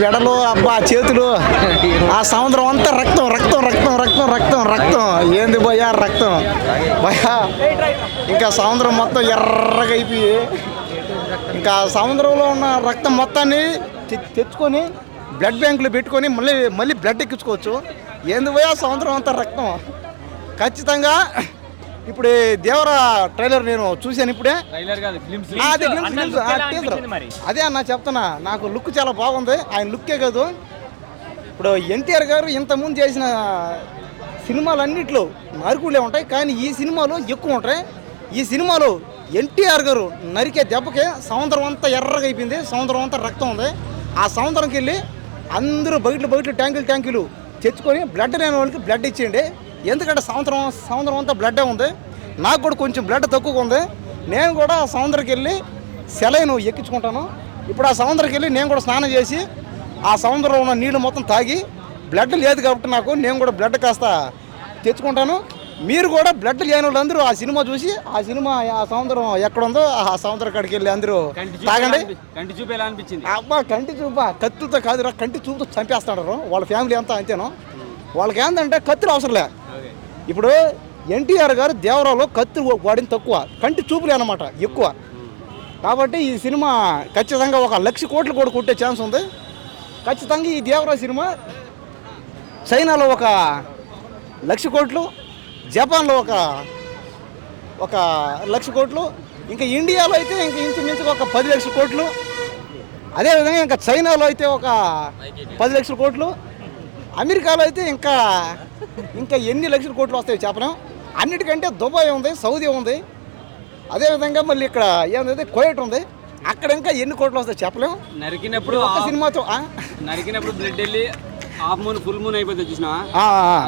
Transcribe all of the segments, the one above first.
వెడలు అబ్బా చేతులు ఆ సముద్రం అంతా రక్తం రక్తం రక్తం రక్తం రక్తం రక్తం ఏంది భయ్యా రక్తం భయ్యా ఇంకా సముద్రం మొత్తం ఎర్రగా అయిపోయి ఇంకా సముద్రంలో ఉన్న రక్తం మొత్తాన్ని తెచ్చుకొని బ్లడ్ బ్యాంకులు పెట్టుకొని మళ్ళీ మళ్ళీ బ్లడ్ ఎక్కించుకోవచ్చు. ఏంది భయ్యా సముద్రం అంతా రక్తం. ఖచ్చితంగా ఇప్పుడు దేవరా ట్రైలర్ నేను చూశాను ఇప్పుడే. అదే అన్న చెప్తున్నా, నాకు లుక్ చాలా బాగుంది. ఆయన లుక్కే కాదు, ఇప్పుడు ఎన్టీఆర్ గారు ఇంతకుముందు చేసిన సినిమాలన్నింటిలో నరుకులే ఉంటాయి, కానీ ఈ సినిమాలో ఎక్కువ ఉంటాయి. ఈ సినిమాలో ఎన్టీఆర్ గారు నరికే దెబ్బకే సముద్రం అంతా ఎర్రగా అయిపోయింది, సముద్రం అంతా రక్తం ఉంది. ఆ సముద్రంకి వెళ్ళి అందరూ బయటలు ట్యాంకులు తెచ్చుకొని బ్లడ్ లేని వాళ్ళకి బ్లడ్ ఇచ్చేయండి. ఎందుకంటే సముద్రం అంతా బ్లడ్డే ఉంది. నాకు కూడా కొంచెం బ్లడ్ తక్కువగా ఉంది. నేను కూడా ఆ సముద్రంకి వెళ్ళి సెలైన్ ఎక్కించుకుంటాను. ఇప్పుడు ఆ సముద్రంకి వెళ్ళి నేను కూడా స్నానం చేసి ఆ సముద్రంలో ఉన్న నీళ్ళు మొత్తం తాగి, బ్లడ్ లేదు కాబట్టి నేను కూడా బ్లడ్ కాస్త తెచ్చుకుంటాను. మీరు కూడా బ్లడ్ లేని వాళ్ళు అందరూ ఆ సినిమా చూసి ఆ సముద్రం ఎక్కడ ఉందో ఆ సముద్రం కాడికి వెళ్ళి అందరూ తాగండి. కంటి చూపు ఎలా అనిపించింది? అబ్బా కంటి చూపా, కత్తులతో కాదురా, కంటి చూపుతో చంపేస్తాడు వాళ్ళ ఫ్యామిలీ అంతా. అంతేను, వాళ్ళకి ఏంటంటే కత్తులు అవసరంలే. ఇప్పుడు ఎన్టీఆర్ గారు దేవరాలో కత్తి వాడింది తక్కువ, కంటి చూపులే అన్నమాట ఎక్కువ. కాబట్టి ఈ సినిమా ఖచ్చితంగా 1,00,00,000 కోట్లు కూడా కొట్టే ఛాన్స్ ఉంది. ఖచ్చితంగా ఈ దేవరా సినిమా చైనాలో 1,00,000 కోట్లు, జపాన్లో 1,00,000 కోట్లు, ఇంకా ఇండియాలో అయితే ఇంక ఇంచుమించుగా 10,00,000 కోట్లు, అదేవిధంగా ఇంకా చైనాలో అయితే 10,00,000 కోట్లు, అమెరికాలో అయితే ఇంకా ఎన్ని లక్షల కోట్లు వస్తాయో చెప్పలేం. అన్నిటికంటే దుబాయ్ ఉంది, సౌదీ ఉంది, అదేవిధంగా మళ్ళీ ఇక్కడ ఏంటంటే కువైట్ ఉంది. అక్కడ ఇంకా ఎన్ని కోట్లు వస్తాయో చెప్పలేం. నరికినప్పుడు సినిమాతో బ్లడ్ వెళ్ళి హాఫ్ మూన్ ఫుల్ మూన్ అయిపోతుంది చూసినా,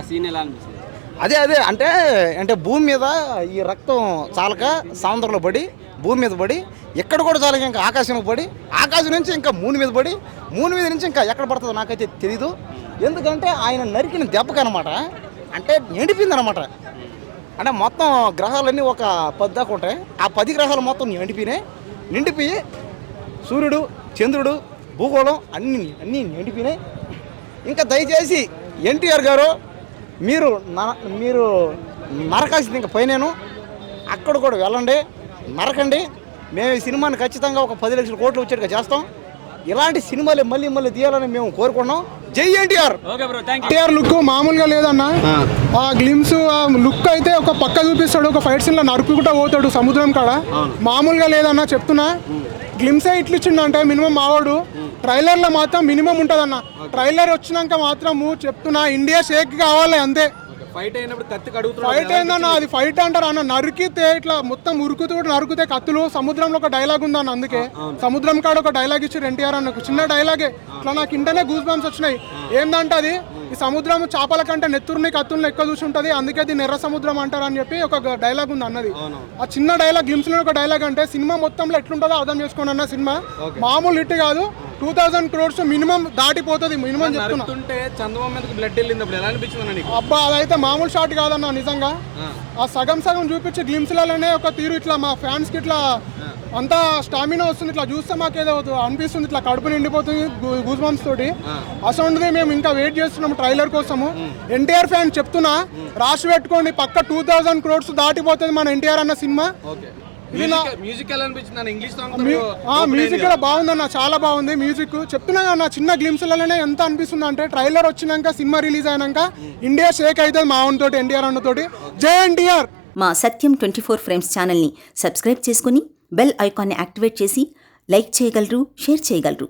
సీన్ ఎలా అనిపిస్తుంది? అదే అంటే భూమి మీద ఈ రక్తం చాలక సముద్రంలో పడి, భూమి మీద పడి, ఎక్కడ కూడా చాలక ఇంకా ఆకాశంలో పడి, ఆకాశం నుంచి ఇంకా మూన్ మీద పడి, మూన్ మీద నుంచి ఇంకా ఎక్కడ పడుతుందో నాకైతే తెలీదు. ఎందుకంటే ఆయన నరికిన దెబ్బకి అనమాట, అంటే ఎండిపోయింది అనమాట. అంటే మొత్తం గ్రహాలన్నీ 10 దాకా ఉంటాయి. ఆ 10 గ్రహాలు మొత్తం నిండిపోయి సూర్యుడు, చంద్రుడు, భూగోళం అన్నీ నిండిపోయినాయి. ఇంకా దయచేసి ఎన్టీఆర్ గారు మీరు నరకాల్సింది ఇంకా పైనేను, అక్కడ కూడా వెళ్ళండి, నరకండి. మేము ఈ సినిమాని ఖచ్చితంగా 10,00,000 కోట్లు వచ్చేట్టుగా చేస్తాం. ఇలాంటి సినిమాలు మళ్ళీ తీయాలని మేము కోరుకున్నాం. జై ఎన్టీఆర్. ఎన్టీఆర్ లుక్ మామూలుగా లేదన్నా. ఆ గ్లిమ్స్ ఆ లుక్ అయితే ఒక పక్క చూపిస్తాడు, ఒక ఫైట్ సీన్ లో నరుపుకుంటా పోతాడు సముద్రం కాడ. మామూలుగా లేదన్నా చెప్తున్నా. గ్లిమ్సే ఇట్లు ఇచ్చిండంటే మినిమం మావాడు ట్రైలర్ లో మాత్రం మినిమం ఉంటదన్న. ట్రైలర్ వచ్చినాక మాత్రము చెప్తున్నా ఇండియా షేక్ కావాలి అంతే. ఫైట్ అయినప్పుడు కత్తి కడుగుతాడు. ఫైట్ అయిందన్న, అది ఫైట్ అంటారు అన్న. నరికితే ఇట్లా మొత్తం నరుకుతే కత్తులు. సముద్రంలో ఒక డైలాగ్ ఉందన్న, అందుకే సముద్రం కాడ ఒక డైలాగ్ ఇచ్చారు ఎన్టీఆర్ అన్న, చిన్న డైలాగే. ఇట్లా నాకు ఇంటనే గూస్ బంప్స్ వచ్చినాయి. ఏందంటే అది ఈ సముద్రం చేపల కంటే నెత్తురుని కత్తుల్ని ఎక్కువ చూసి ఉంటుంది, అందుకే దీన్ని ఎర్ర సముద్రం అంటారు అని చెప్పి ఒక డైలాగ్ ఉంది అన్నది. ఆ చిన్న డైలాగ్ గ్లిమ్స్ లో ఒక డైలాగ్ అంటే సినిమా మొత్తంలో ఎట్లుంటుందో అర్థం చేసుకోండి అన్న. సినిమా మామూలు హిట్ కాదు, 2,000 crores మినిమం దాటిపోతుంది మినిమం చెప్తున్నా. బ్లడ్ వెళ్ళినప్పుడు ఎలా అనిపించింది? అబ్బా అదైతే మామూలు షాట్ కాదన్న నిజంగా. ఆ సగం చూపించే గ్లిమ్స్లలోనే ఒక తీరు ఇట్లా మా ఫ్యాన్స్ కి ఇట్లా అంతా స్టామినా వస్తుంది. ఇట్లా చూస్తే మాకేదో అనిపిస్తుంది, ఇట్లా కడుపు నిండిపోతుంది గూస్ బంప్స్ తోటి. అసలు మేము ఇంకా వెయిట్ చేస్తున్నాము ట్రైలర్ కోసము. ఎన్టీఆర్ ఫ్యాన్ చెప్తున్నా, రాసి పెట్టుకోండి, పక్క 2,000 crores దాటిపోతుంది మన ఎన్టీఆర్ అన్న సినిమా. మ్యూజిక్ ఎలా అనిపించింది? ఇంగ్లీష్ మ్యూజిక్ కూడా బాగుందన్న, చాలా బాగుంది మ్యూజిక్. చెప్తున్నా అన్న, చిన్న గ్లిమ్స్లలోనే ఎంత అనిపిస్తుంది అంటే ట్రైలర్ వచ్చినాక సినిమా రిలీజ్ అయినాక ఇండియా షేక్ అవుతుంది మా ఓన్ తోటి, ఎన్టీఆర్ అన్నతోటి. జై ఎన్టీఆర్. మా సత్యం 24 ఫ్రేమ్స్ ఛానల్ని సబ్స్క్రైబ్ చేసుకుని బెల్ ఐకాన్ని యాక్టివేట్ చేసి లైక్ చేయగలరు, షేర్ చేయగలరు.